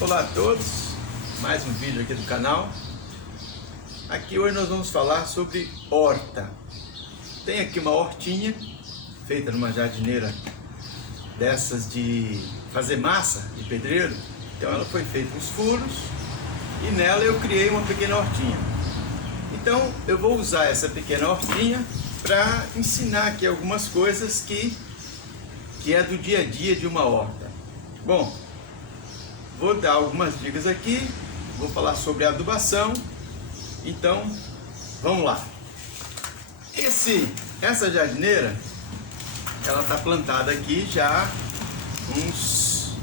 Olá a todos, mais um vídeo aqui do canal. Aqui hoje nós vamos falar sobre horta. Tem aqui uma hortinha feita numa jardineira dessas de fazer massa de pedreiro. Então ela foi feita uns furos e nela eu criei uma pequena hortinha. Então eu vou usar essa pequena hortinha para ensinar aqui algumas coisas que é do dia a dia de uma horta. Bom, vou dar algumas dicas aqui, vou falar sobre adubação. Então, vamos lá. Essa jardineira, ela está plantada aqui já uns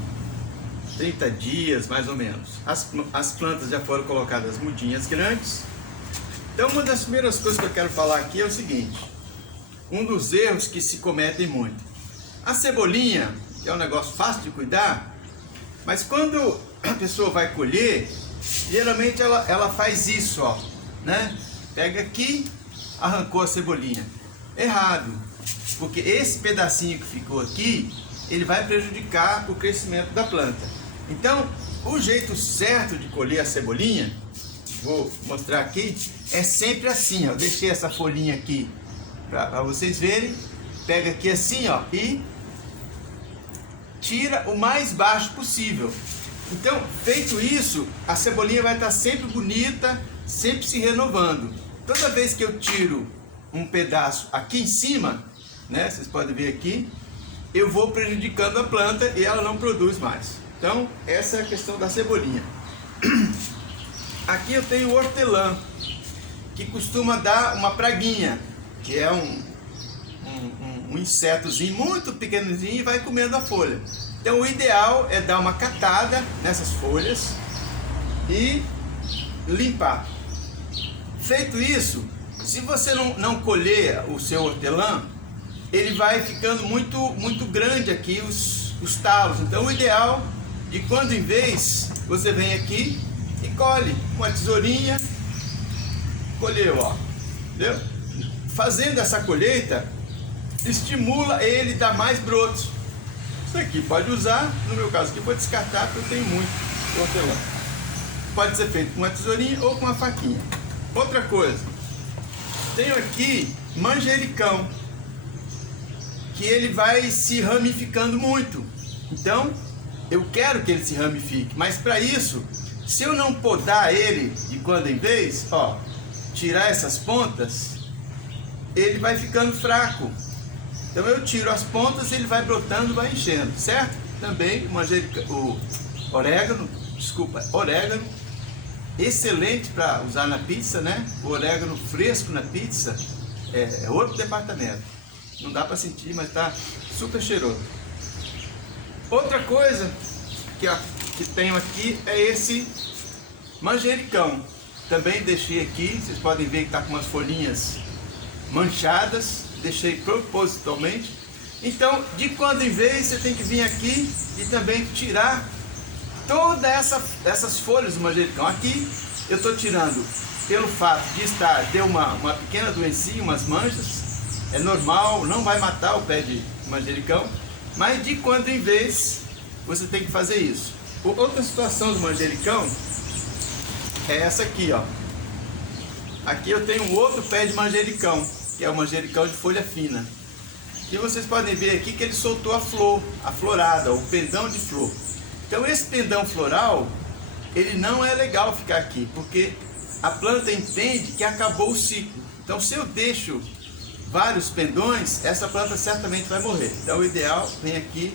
30 dias, mais ou menos. As plantas já foram colocadas mudinhas grandes. Então, uma das primeiras coisas que eu quero falar aqui é o seguinte: um dos erros que se cometem muito. A cebolinha, que é um negócio fácil de cuidar, mas quando a pessoa vai colher, geralmente ela faz isso, ó, né? Pega aqui, arrancou a cebolinha. Errado, porque esse pedacinho que ficou aqui, ele vai prejudicar o crescimento da planta. Então, o jeito certo de colher a cebolinha, vou mostrar aqui, é sempre assim, ó. Eu deixei essa folhinha aqui para vocês verem. Pega aqui assim, ó, e tira o mais baixo possível. Então, feito isso, a cebolinha vai estar sempre bonita, sempre se renovando. Toda vez que eu tiro um pedaço aqui em cima, né, vocês podem ver aqui, eu vou prejudicando a planta e ela não produz mais. Então, essa é a questão da cebolinha. Aqui eu tenho o hortelã, que costuma dar uma praguinha, que é um insetozinho muito pequenininho e vai comendo a folha. Então o ideal é dar uma catada nessas folhas e limpar. Feito isso, se você não colher o seu hortelã, ele vai ficando muito grande aqui os talos. Então o ideal, de quando em vez, você vem aqui e colhe com uma tesourinha. Colheu, ó, entendeu? Fazendo essa colheita, estimula ele a dar mais brotos. Isso aqui pode usar, no meu caso aqui vou descartar porque eu tenho muito hortelã. Pode ser feito com uma tesourinha ou com uma faquinha. Outra coisa, tenho aqui manjericão, que ele vai se ramificando muito. Então, eu quero que ele se ramifique, mas para isso, se eu não podar ele de quando em vez, ó, tirar essas pontas, ele vai ficando fraco. Então eu tiro as pontas e ele vai brotando, vai enchendo, certo? Também o orégano, excelente para usar na pizza, né? O orégano fresco na pizza é outro departamento. Não dá para sentir, mas tá super cheiroso. Outra coisa que tenho aqui é esse manjericão. Também deixei aqui, vocês podem ver que tá com umas folhinhas manchadas, deixei propositalmente. Então, de quando em vez, você tem que vir aqui e também tirar todas essas folhas do manjericão. Aqui eu estou tirando pelo fato de deu uma pequena doencinha, umas manchas. É normal, não vai matar o pé de manjericão, mas de quando em vez você tem que fazer isso. Outra situação do manjericão é essa aqui, ó. Aqui eu tenho um outro pé de manjericão, que é o manjericão de folha fina. E vocês podem ver aqui que ele soltou a flor, a florada, o pendão de flor. Então esse pendão floral, ele não é legal ficar aqui, porque a planta entende que acabou o ciclo. Então se eu deixo vários pendões, essa planta certamente vai morrer. Então o ideal, vem aqui,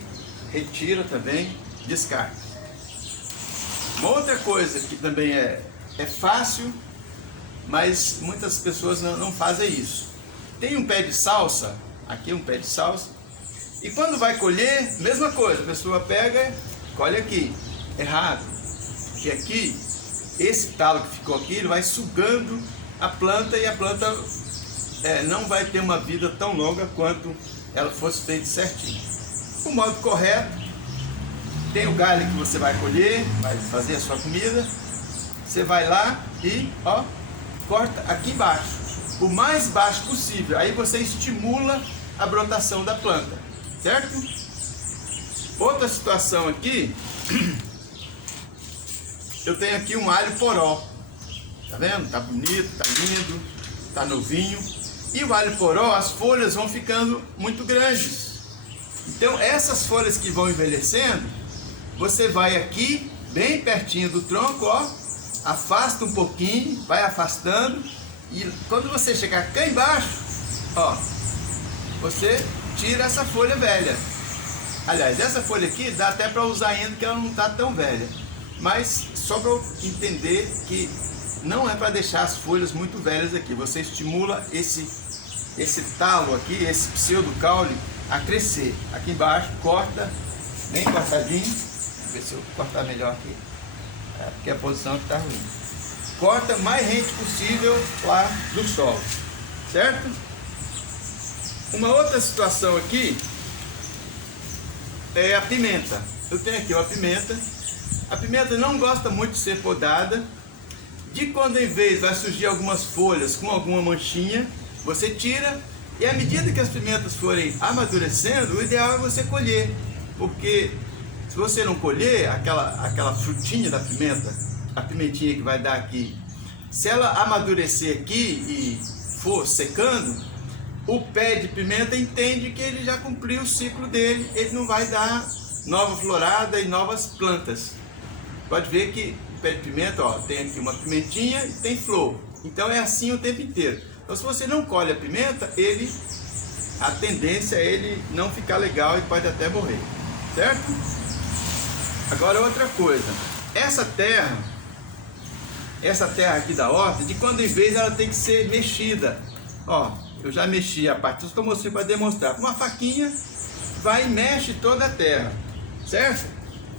retira também, descarta. Uma outra coisa que também é fácil, mas muitas pessoas não fazem isso. Tem um pé de salsa, aqui um pé de salsa, e quando vai colher, mesma coisa, a pessoa pega, colhe aqui. Errado, porque aqui, esse talo que ficou aqui, ele vai sugando a planta e a planta não vai ter uma vida tão longa quanto ela fosse feita certinho. O modo correto, tem o galho que você vai colher, vai fazer a sua comida, você vai lá e, ó, corta aqui embaixo, o mais baixo possível. Aí você estimula a brotação da planta, certo? Outra situação aqui, eu tenho aqui um alho poró. Tá vendo? Tá bonito, tá lindo, tá novinho. E o alho poró, as folhas vão ficando muito grandes. Então essas folhas que vão envelhecendo, você vai aqui, bem pertinho do tronco, ó, afasta um pouquinho, vai afastando, e quando você chegar cá embaixo, ó, você tira essa folha velha. Aliás, essa folha aqui dá até para usar ainda, que ela não está tão velha. Mas só para eu entender que não é para deixar as folhas muito velhas aqui. Você estimula esse talo aqui, esse pseudo-caule, a crescer. Aqui embaixo, corta, bem cortadinho. Vou ver se eu cortar melhor aqui. Porque a posição está ruim. Corta mais rente possível lá do solo. Certo? Uma outra situação aqui é a pimenta. Eu tenho aqui uma pimenta. A pimenta não gosta muito de ser podada. De quando em vez vai surgir algumas folhas com alguma manchinha, você tira. E à medida que as pimentas forem amadurecendo, o ideal é você colher. Porque se você não colher, aquela frutinha da pimenta, a pimentinha que vai dar aqui, se ela amadurecer aqui e for secando, o pé de pimenta entende que ele já cumpriu o ciclo dele, ele não vai dar nova florada e novas plantas. Pode ver que o pé de pimenta, ó, tem aqui uma pimentinha e tem flor. Então é assim o tempo inteiro. Então se você não colhe a pimenta, a tendência é ele não ficar legal e pode até morrer. Certo? Agora outra coisa. Essa terra aqui da horta, de quando em vez ela tem que ser mexida. Ó, eu já mexi a parte, estou mostrando para demonstrar. Com uma faquinha, vai e mexe toda a terra, certo?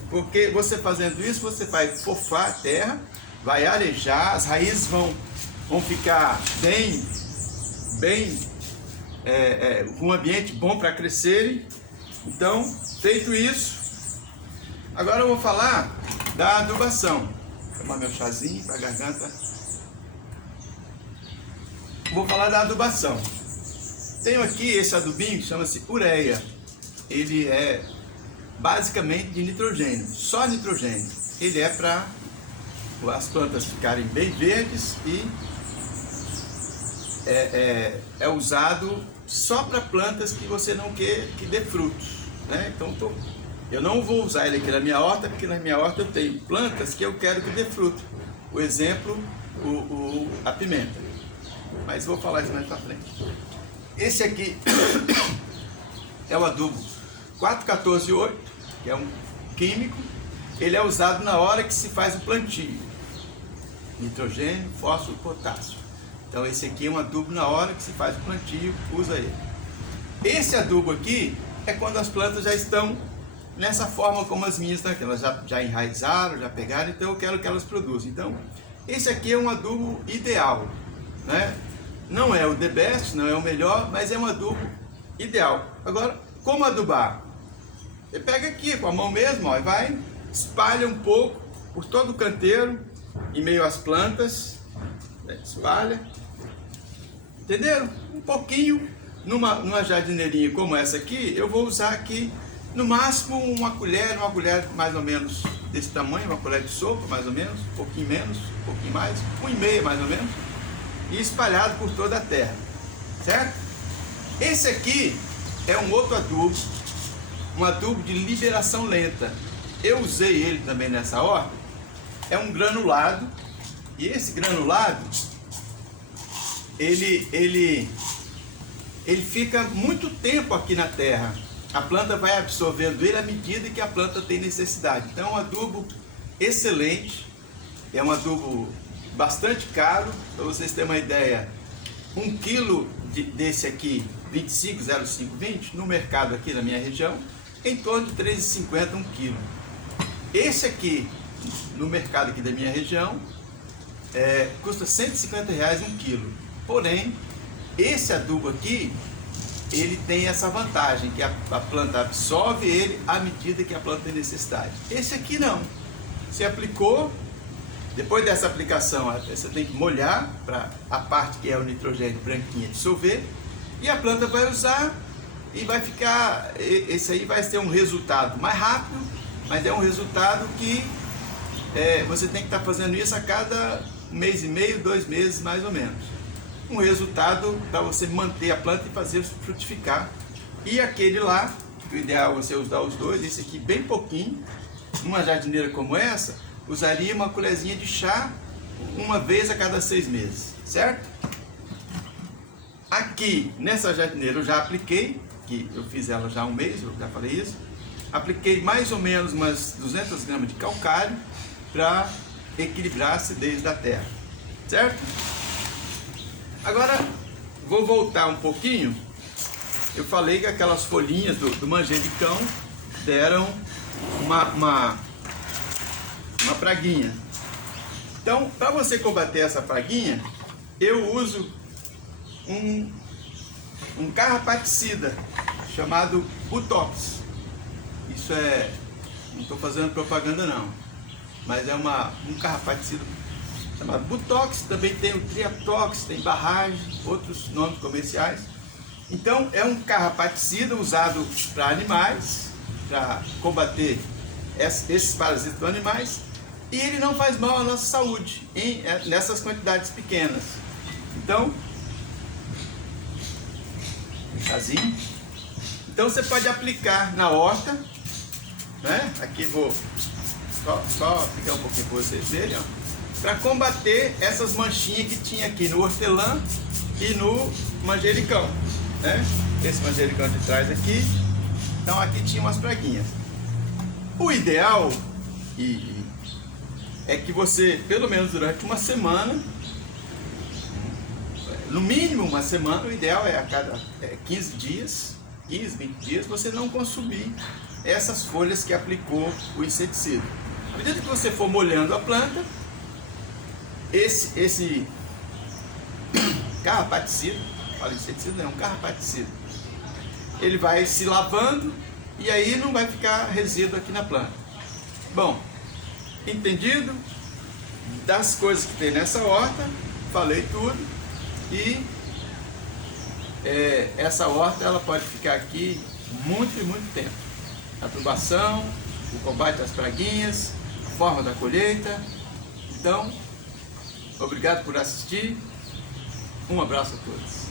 Porque você fazendo isso, você vai fofar a terra, vai arejar, as raízes vão ficar com um ambiente bom para crescerem. Então, feito isso, agora eu vou falar da adubação. Vou tomar meu chazinho para a garganta. Vou falar da adubação. Tenho aqui esse adubinho que chama-se ureia. Ele é basicamente de nitrogênio, só nitrogênio. Ele é para as plantas ficarem bem verdes e é usado só para plantas que você não quer que dê frutos, né? Então eu não vou usar ele aqui na minha horta, porque na minha horta eu tenho plantas que eu quero que dê fruto. O exemplo, a pimenta. Mas vou falar isso mais pra frente. Esse aqui é o adubo 414-8, que é um químico. Ele é usado na hora que se faz o plantio. Nitrogênio, fósforo, potássio. Então esse aqui é um adubo na hora que se faz o plantio, usa ele. Esse adubo aqui é quando as plantas já estão nessa forma como as minhas estão aqui. Elas já enraizaram, já pegaram, então eu quero que elas produzam. Então esse aqui é um adubo ideal, né? Não é o the best, não é o melhor, mas é um adubo ideal. Agora, como adubar? Você pega aqui com a mão mesmo, ó, e vai, espalha um pouco por todo o canteiro, em meio às plantas, né? Espalha, entenderam? Um pouquinho, numa jardineirinha como essa aqui, eu vou usar aqui, no máximo uma colher mais ou menos desse tamanho, uma colher de sopa mais ou menos, um pouquinho menos, um pouquinho mais, 1,5 mais ou menos, e espalhado por toda a terra, certo? Esse aqui é um outro adubo, um adubo de liberação lenta. Eu usei ele também nessa horta. É um granulado, e esse granulado ele fica muito tempo aqui na terra. A planta vai absorvendo ele à medida que a planta tem necessidade. Então é um adubo excelente, é um adubo bastante caro. Para vocês terem uma ideia, 1 quilo desse aqui, 25,0520, no mercado aqui na minha região, em torno de R$ 3,50 1 quilo. Esse aqui, no mercado aqui da minha região, custa R$ 150 1 quilo. Porém, esse adubo aqui, ele tem essa vantagem, que a planta absorve ele à medida que a planta tem necessidade. Esse aqui não. Você aplicou, depois dessa aplicação, você tem que molhar para a parte que é o nitrogênio branquinha dissolver, e a planta vai usar e vai ficar, esse aí vai ter um resultado mais rápido, mas é um resultado que você tem que estar fazendo isso a cada mês e meio, 2 meses mais ou menos. Um resultado para você manter a planta e fazer frutificar. E aquele lá, o ideal é você usar os dois, esse aqui bem pouquinho. Numa jardineira como essa, usaria uma colherzinha de chá uma vez a cada 6 meses, certo? Aqui nessa jardineira eu já apliquei, que eu fiz ela já há um mês, eu já falei isso. Apliquei mais ou menos umas 200 gramas de calcário para equilibrar a acidez da terra, certo? Agora vou voltar um pouquinho. Eu falei que aquelas folhinhas do manjericão deram uma praguinha. Então, para você combater essa praguinha, eu uso um carrapaticida chamado Butox. Isso não estou fazendo propaganda não, mas é um carrapaticida chamado Butox. Também tem o Triatox, tem Barrage, outros nomes comerciais. Então é um carrapaticida usado para animais, para combater esses parasitas dos animais, e ele não faz mal à nossa saúde nessas quantidades pequenas. Então, chazinho. Então você pode aplicar na horta, né? Aqui vou só aplicar um pouquinho para vocês verem, para combater essas manchinhas que tinha aqui no hortelã e no manjericão, né? Esse manjericão de trás aqui, então aqui tinha umas praguinhas. O ideal é que você, pelo menos durante uma semana, no mínimo uma semana, o ideal é a cada 15 dias, 15, 20 dias, você não consumir essas folhas que aplicou o inseticida. À medida que você for molhando a planta, esse carrapaticida, fala inseticida, não é um carrapaticida, ele vai se lavando e aí não vai ficar resíduo aqui na planta. Bom, entendido das coisas que tem nessa horta, falei tudo. E essa horta ela pode ficar aqui muito e muito tempo. A adubação, o combate às praguinhas, a forma da colheita. Então, obrigado por assistir. Um abraço a todos.